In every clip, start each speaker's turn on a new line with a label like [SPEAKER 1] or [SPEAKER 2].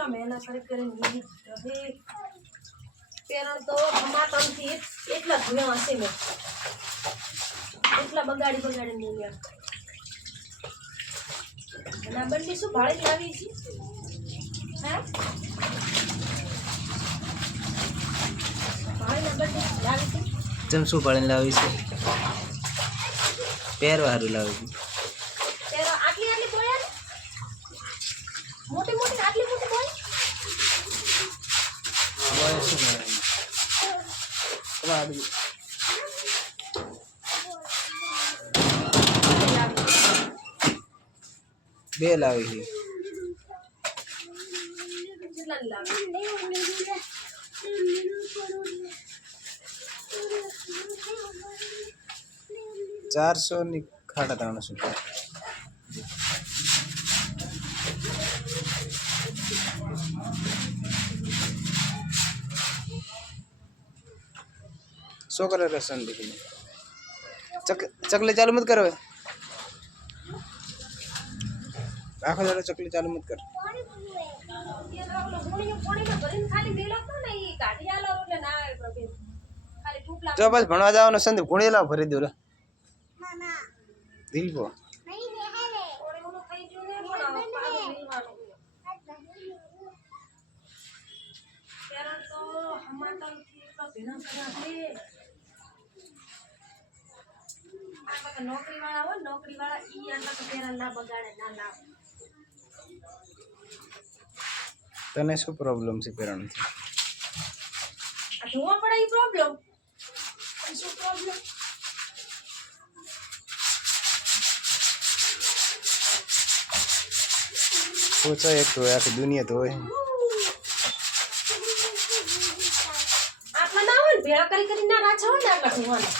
[SPEAKER 1] કેટલા મહેનત કરી કરીને લીધી પેરણ તો ટમાટરથી એટલા ધોયા હશે મેં. એટલા બગાડી બગાડી નહીં અને આ બંને શું ભાડે લાવી છે? હા? ભાડે
[SPEAKER 2] ચમ શું પાડીને લાવી છે? પહેરવા સારું લાવી છે
[SPEAKER 1] ત્યારે આટલી આટલી બોલ્યા ને મોટી મોટી આટલી મોટી બોલ
[SPEAKER 2] બે લાવી છે. ચારસો ની ખાડા ત્રણસો. શું કરે રસન દીકરી ચક ચકલી ચાલુ મત કરો હવે. આખો દાડો ચકલી ચાલુ મત કર જો બસ ભણવા જવાનો સંદીપ ગુણી લાવ ભરી દઉં રે દીપો
[SPEAKER 1] નોકરી વાળા હોય નોકરી વાળા ઈ આટલા તો પેરા ના બગાડે ના ના.
[SPEAKER 2] તને શું પ્રોબ્લેમ છે પેરણ
[SPEAKER 1] આ ધોવા પડે ઈ પ્રોબ્લેમ શું પ્રોબ્લેમ
[SPEAKER 2] એક તો આખી દુનિયા તો હોય.
[SPEAKER 1] આટલા ના હોય ભેળા કરી કરી ના રાછા હોય ને આટલા ધોવાના.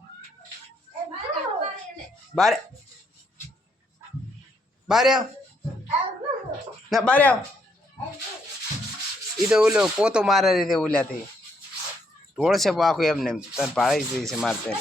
[SPEAKER 2] બારે બારે ના, બારે આવ. એ તો ઓલો પોતો મારે રીતે ઓલા ઢોળ છે પાકું એમને તને પાડી દીધી છે મારતા